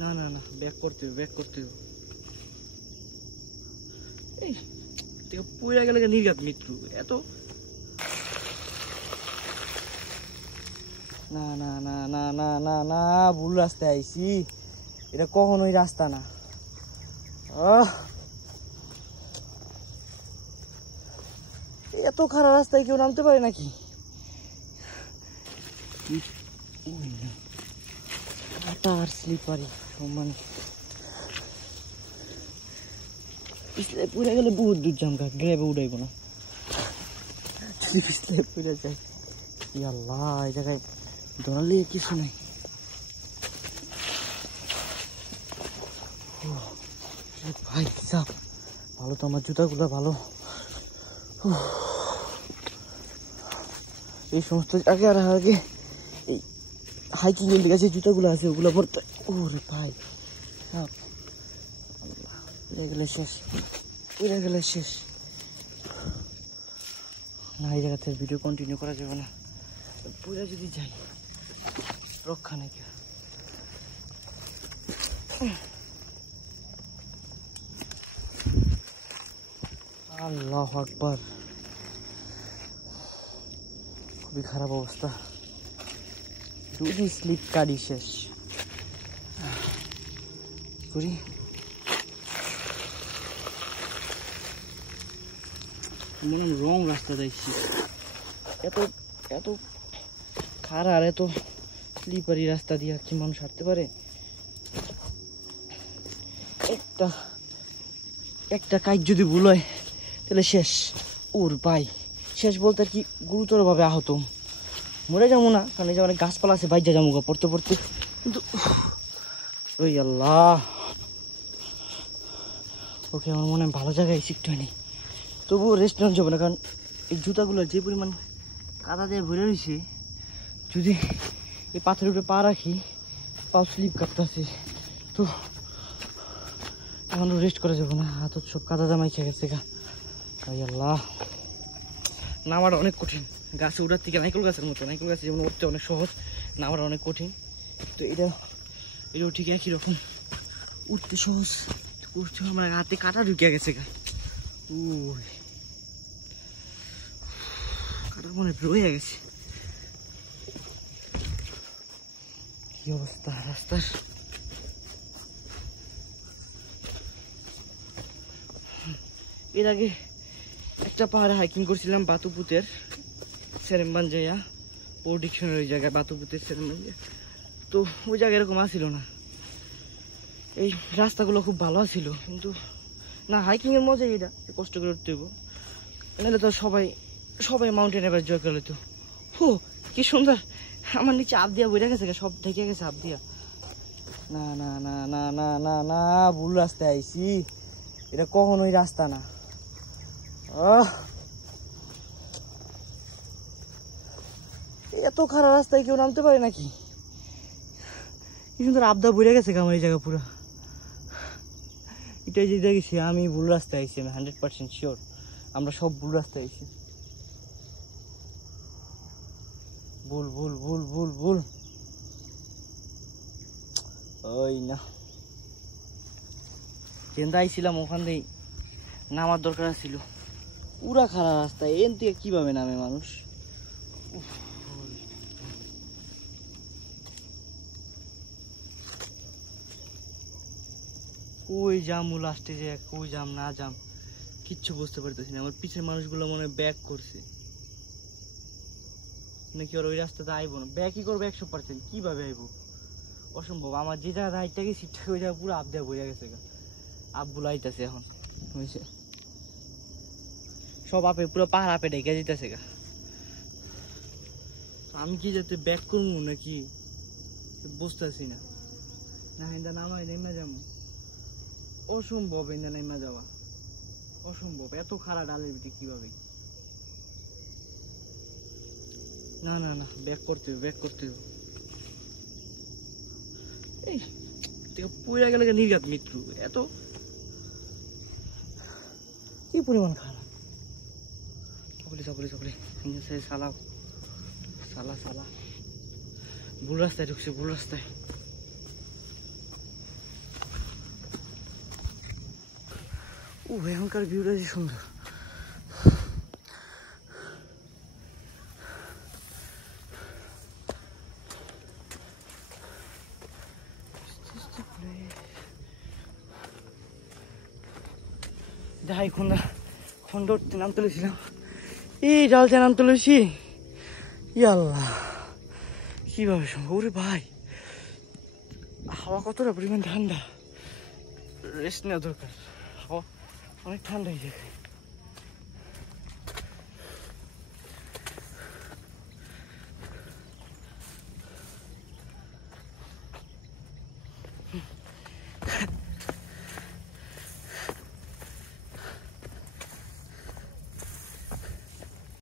না না না, ব্যাক করতে হবে, ব্যাক করতে হবে। এই পুরা গেলে নির্ঘাত মৃত্যু এত। না না না না না না না, ভুল রাস্তায় আইছি, এটা কখনোই রাস্তা না। এত খারাপ রাস্তায় কেউ নামতে পারে নাকি? আর স্লিপারি মানে পুরে গেলে বহুত দূর জামগা, গ্রেবে উঠাইব না। পুরে যাই, আল্লাহ এই জায়গায় ধরালে কিছু নাই। ভাই চাপ ভালো তো, আমার জুতাগুলো ভালো। এই সমস্ত আগে আর আগে এই হাইকিং এর দিকে যে জুতাগুলো আছে ওগুলো পরতে। ওরে ভাই চাপ, উড়ে গেলে শেষ, উড়ে গেলে শেষ। না এই জায়গাতে ভিডিও কন্টিনিউ করা যাবে না, পুরা যদি যাই রক্ষা নেই। আল্লাহু আকবার, খুবই খারাপ অবস্থা। যদি স্লিপ কাটি শেষ করি। মনে হয় রং রাস্তা যাইছি, এত এত খারাপ আর এত স্লিপারি রাস্তা দিয়ে কি মানুষ হাঁটতে পারে? একটা একটা কাজ যদি ভুল হয় তাহলে শেষ। ওর ভাই শেষ বলতে আর কি, গুরুতর ভাবে আহত। মরে যাবো না, কারণ এই যে অনেক গাছপালা আছে, বাইজা যাবো পড়তে পড়তে, কিন্তু ওই আল্লাহ। ওকে আমার মনে হয় ভালো জায়গায় শিফট হয়নি, তবুও রেস্ট নেওয়া যাবে না, কারণ এই জুতাগুলো যে পরিমাণ কাদা দিয়ে ভরে রয়েছে, যদি এই পাথরের উপরে পা রাখি পাও স্লিপ কাটতেছে, তো এখন রেস্ট করা যাবে না। হাত সব কাদা জামাই খেয়ে গেছে গা। ওই আল্লাহ, নামাটা অনেক কঠিন। গাছে উঠার থেকে নাইকল গাছের মতো, নাইকল গাছে যেমন উঠতে অনেক সহজ, নামাটা অনেক কঠিন। তো এটাও ঠিক একই রকম, উঠতে সহজ, উঠতে আমার হাতে কাটা ঢুকিয়া গেছে গা। ওই কাটার মনে রয়ে গেছে। কি অবস্থা রাস্তার! এর আগে একটা পাহাড়ে হাইকিং করছিলাম, বাতুপুতের সেরেমবাঞ্জাইয়া প্রোডিকশনের ওই জায়গায়, বাতুপুতের সেরেমবাঞ্জা। তো ওই জায়গায় এরকম আসছিল না, এই রাস্তাগুলো খুব ভালো ছিল, কিন্তু না হাইকিং এর মজাই এটা, কষ্ট করে উঠতে হইব, নাহলে তো সবাই মাউন্টেন এভারেস্ট জয় করলে তো। হো কি সুন্দর, আমার নিচে আপ দিয়া বইরা গেছে, সব ঢেকে গেছে আপ দিয়া। না না না না না না না, ভুল রাস্তায় আইছি, এটা কখনোই রাস্তা না। এত খারাপ রাস্তায় কেউ নামতে পারে নাকি? কি সুন্দর আবদা বইরা গেছে আমার এই জায়গা পুরা। এটাই যে দেখেছি আমি ভুল রাস্তায় আইছি, আমি 100% শিওর আমরা সব ভুল রাস্তায় আইছি। ভুল ভুল ভুল ভুল ভুল। ওই না যেটা আইছিলাম ওখান থেকে নামার দরকার ছিল, পুরা খারাপ রাস্তা, এন থেকে কিভাবে নামে মানুষ? কই যাম লাস্টে, যে কই যাম না যাম কিচ্ছু বুঝতে পারতেছি না। আমার পিছের মানুষগুলো মনে হয় ব্যাক করছে নাকি, আর ওই রাস্তাতে আইবো না, ব্যাকই করবো 100%, কিভাবে আইবো? অসম্ভব। আমার যে জায়গা হাইটটা গেছি ওই জায়গা পুরো আপ দেওয়া বইয়া গেছে, আপগুলো আইতাছে এখন, বুঝছে সব আপে, পুরো পাহাড় আপে ঢেকে যেতেছে গা। আমি কি যাতে ব্যাক করবো নাকি বুঝতেছি না। না হিন্দা নামাই নেমে যাবো, অসম্ভব হিন্দা নেমে যাওয়া, অসম্ভব। এত খারাপ ডালের ভিতরে কিভাবে? না না না, ব্যাক করতে হবে, ব্যাক করতে হবে। এই পুরা গেলে নির্ঘাত মৃত্যু, এত কি পরিমাণ খারাপ। সকলে সালা সালা সালা, ভুল রাস্তায় ঢুকছে, ভুল রাস্তায়। ও এখনকার ভিউটা যে সুন্দর। দেখাই খন্ড নাম তুলেছিলাম, এই ডালতে নাম তুলেছি। ইয়াল্লাহ কিভাবে সম্ভব? ওরে ভাই হাওয়া কতটা পরিমাণ ঠান্ডা, রেস্ট নেওয়া দরকার। হাওয়া অনেক ঠান্ডা এই জায়গায়।